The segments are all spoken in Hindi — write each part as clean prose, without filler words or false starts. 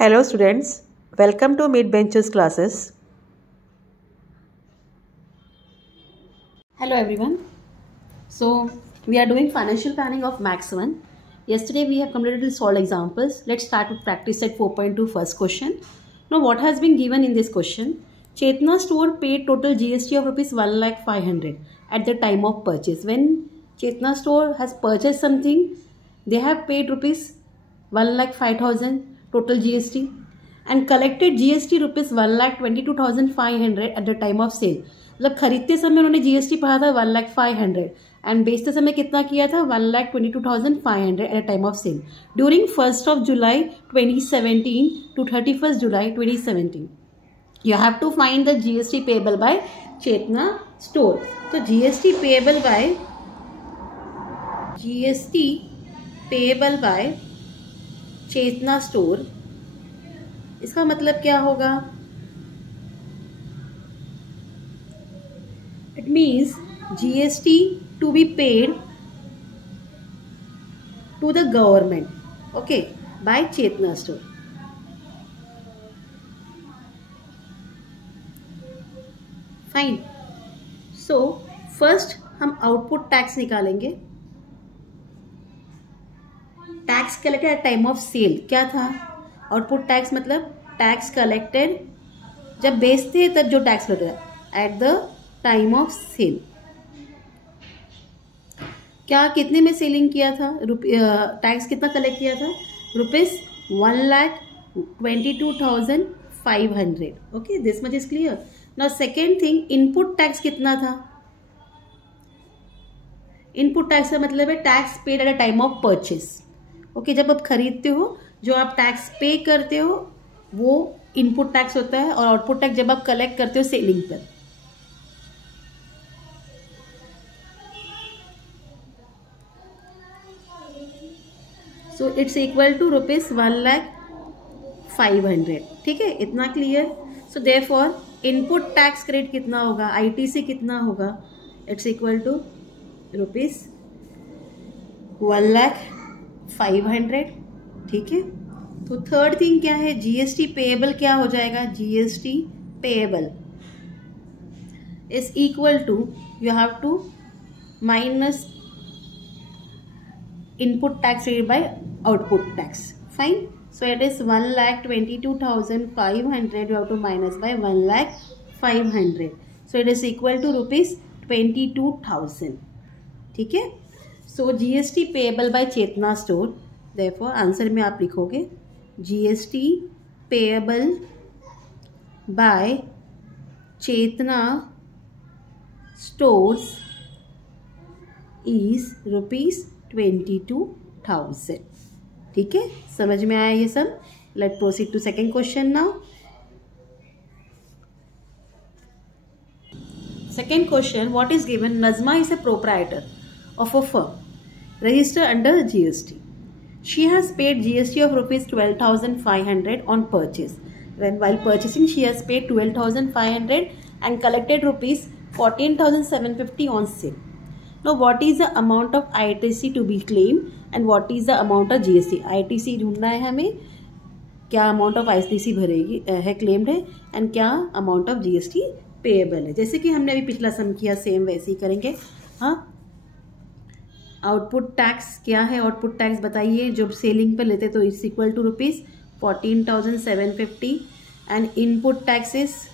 Hello students, welcome to Mid Benches classes. Hello everyone. So we are doing financial planning of Max 1. Yesterday we have completed solved examples. Let's start with practice set 4.2 first question. Now what has been given in this question? Chetna store paid total GST of rupees 1,500,000 at the time of purchase. When Chetna store has purchased something, they have paid rupees 1,05,000 total GST and collected GST rupees 1,22,500 at the time of sale. मतलब खरीदते समय उन्होंने GST पढ़ा था 1,05,000 एंड बेचते समय कितना किया था 1,22,500 at time of sale during 1st July 2017 to 31st July 2017. You have to find the GST payable by Chetna store. तो GST payable by Chetna store, इसका मतलब क्या होगा? It means GST to be paid to the government, okay, by Chetna store. Fine. So first हम आउटपुट टैक्स निकालेंगे. Tax collected at time of sale क्या था? आउटपुट टैक्स मतलब टैक्स कलेक्टेड जब बेचते हैं तब जो टैक्स लगता है at the time of sale. क्या कितने में सेलिंग किया था? टैक्स कितना कलेक्ट किया था? Rupees 1,22,500. Okay, this much is clear. Now second thing, input tax कितना था? इनपुट टैक्स का मतलब है tax paid at a time of purchase. Okay, जब आप खरीदते हो जो आप टैक्स पे करते हो वो इनपुट टैक्स होता है और आउटपुट टैक्स जब आप कलेक्ट करते हो सेलिंग पर. So it's equal to rupees 1,05,000. ठीक है, इतना clear. So therefore input tax credit कितना होगा? आईटीसी कितना होगा? It's equal to rupees 1,05,000. ठीक है. तो थर्ड थिंग क्या है? जीएसटी पेएबल क्या हो जाएगा? GST payable is equal to, you have to minus input tax rate by output tax. Fine. So it is 1,22,500. you have to minus by 1,05,000. so it is equal to rupees 22,000. ठीक है. So GST payable by Chetna store. Therefore answer में आप लिखोगे GST payable by Chetna stores is rupees 22,000. ठीक है, समझ में आया ये सब. Let proceed to second question now. Second question, what is given? Nazma is a proprietor of a firm registered under GST. She has paid GST of rupees 12,500 on purchase. While purchasing, she has paid 12,500 and collected rupees 14,750 on sale. Now, what is the amount of ITC to be claimed and what is the amount of GST? ITC ढूंढना है हमें. क्या अमाउंट ऑफ ITC भरेगी है क्लेम्ड है एंड क्या अमाउंट ऑफ GST पेएबल है. जैसे कि हमने अभी पिछला सम किया सेम वैसे ही करेंगे. हाँ, आउटपुट टैक्स क्या है? आउटपुट टैक्स बताइए. जब सेलिंग पे लेते तो it's equal to rupees 14,750 and input taxes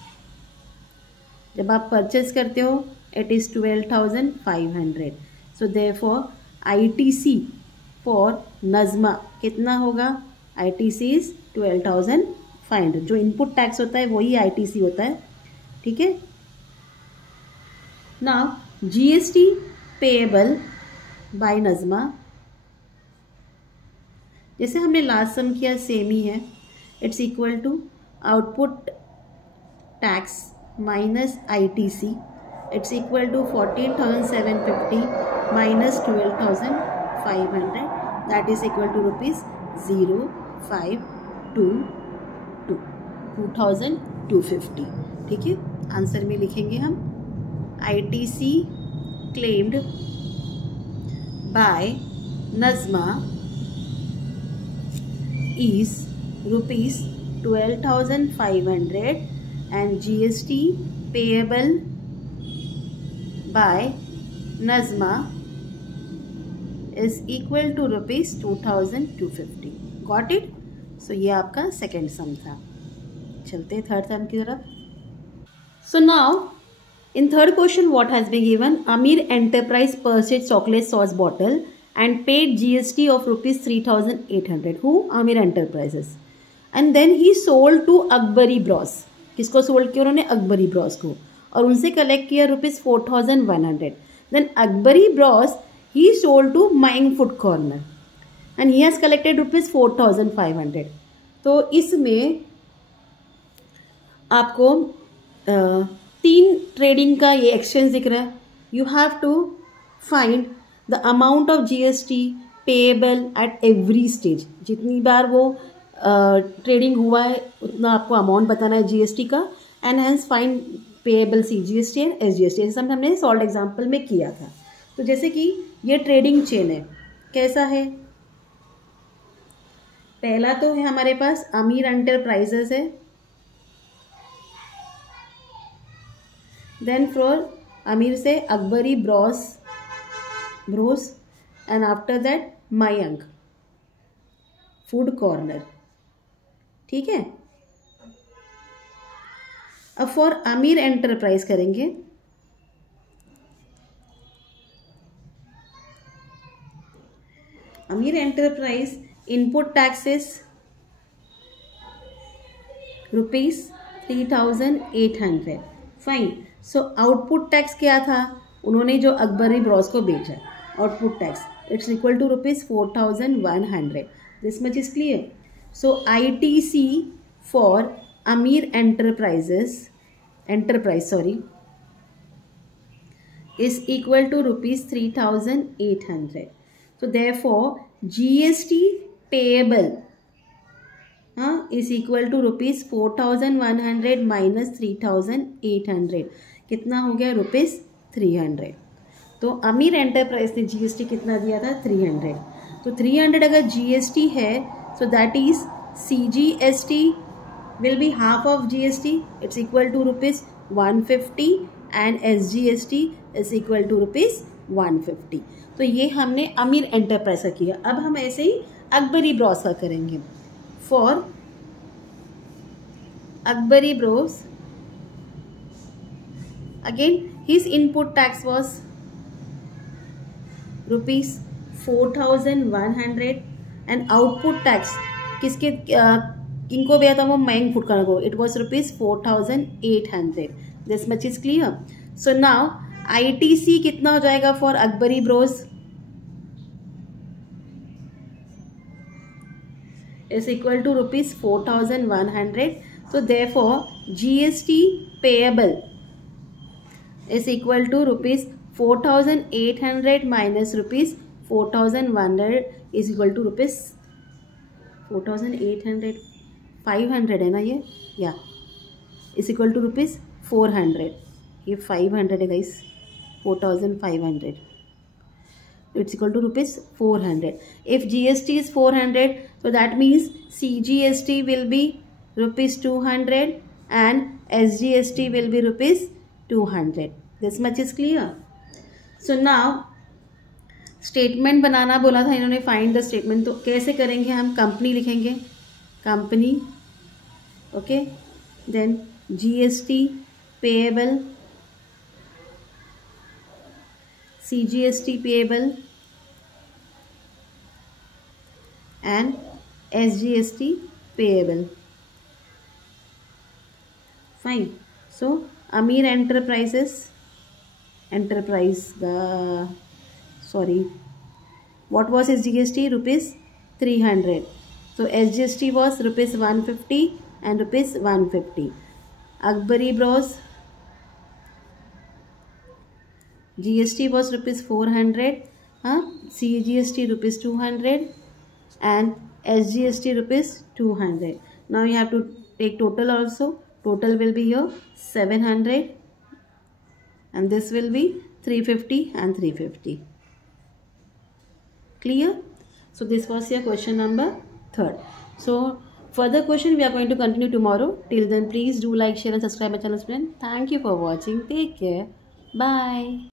जब आप परचेज करते हो it is 12,500. So therefore ITC for Nazma कितना होगा? ITC is 12,500. जो इनपुट टैक्स होता है वही आईटीसी होता है. ठीक है. Now GST payable by Nazma, जैसे हमने लास्ट सम किया सेम ही है. It's equal to output tax minus ITC. It's equal to 14,750 minus 12,500. That is equal to rupees 0,522 2,250. ठीक है. आंसर में लिखेंगे हम ITC claimed by Nazma is rupees 12,500 and GST payable by Nazma is equal to rupees 2,250. Got it? So ये आपका सेकेंड सम था. चलते थर्ड सम की तरफ. So now in third question what has been given? Amir Enterprise purchased chocolate sauce bottle and paid GST of rupees 3,800. Who? Amir Enterprises. And then he sold to Akbari Bros. किसको सोल्ड किया उन्होंने? अकबरी ब्रॉस को. और उनसे कलेक्ट किया rupees 4,100. Then Akbari Bros he sold to माइंग food corner and he has collected rupees 4,500. तो इसमें आपको 3 ट्रेडिंग का ये एक्सचेंज दिख रहा है. You have to find the amount of GST payable at every stage. जितनी बार वो ट्रेडिंग हुआ है उतना आपको अमाउंट बताना है GST का. And hence find payable CGST and SGST. ऐसा हमने सॉल्व एग्जाम्पल में किया था. तो जैसे कि ये ट्रेडिंग चेन है. कैसा है? पहला तो है हमारे पास अमीर एंटरप्राइजेस है. देन फॉर अमीर से Akbari bros and after that Mayank food corner. ठीक है. अब फॉर अमीर एंटरप्राइज करेंगे. Amir enterprise input taxes rupees 3,800. Fine. So output tax क्या था? उन्होंने जो अकबरी ब्रॉस को बेचा, output tax it's equal to rupees 4,100. This much is clear. So ITC for Amir Enterprise is equal to rupees 3,800. So therefore GST payable is equal to rupees 4,100 minus 3,800. कितना हो गया? रुपीज 300. तो अमीर एंटरप्राइज ने GST कितना दिया था? 300. तो 300 अगर GST है, so that is CGST will be half of GST. It's equal to rupees 150 and SGST is equal to rupees 150. तो ये हमने अमीर एंटरप्राइज का किया. अब हम ऐसे ही अकबरी ब्रॉस का करेंगे. For Akbari Bros again his input tax was rupees 4,100 and output tax किसके किनको दिया था? वो मैंग फूड कॉर्नर को. It was rupees 4,800. This much is clear. So now ITC कितना हो जाएगा for Akbari bros? Is equal to rupees 4,100. So therefore GST payable is equal to rupees 4,800 minus rupees 4,100 is equal to rupees 4,800 500 है ना ये, या इज इक्वल टू रुपीज 400. ये 500 है guys. 4,500 it's equal to rupees 400. If GST is 400 so that means CGST will be rupees 200 and SGST will be rupees 200. This much is clear. So now statement बनाना बोला था इन्होंने. Find the statement. तो कैसे करेंगे हम? कंपनी लिखेंगे. Company. Okay. Then GST payable, CGST payable and SGST payable. Fine. So Amir enterprise sorry, what was his GST? Rupees 300. So SGST was rupees 150 and rupees 150. Akbari Bros GST was rupees 400. CGST rupees 200 and SGST rupees 200. Now you have to take total also. Total will be here 700 and this will be 350 and 350. Clear? So this was your question number 3rd. So Further question we are going to continue tomorrow. Till then, please do like, share and subscribe my channel. Thank you for watching. Take care. Bye.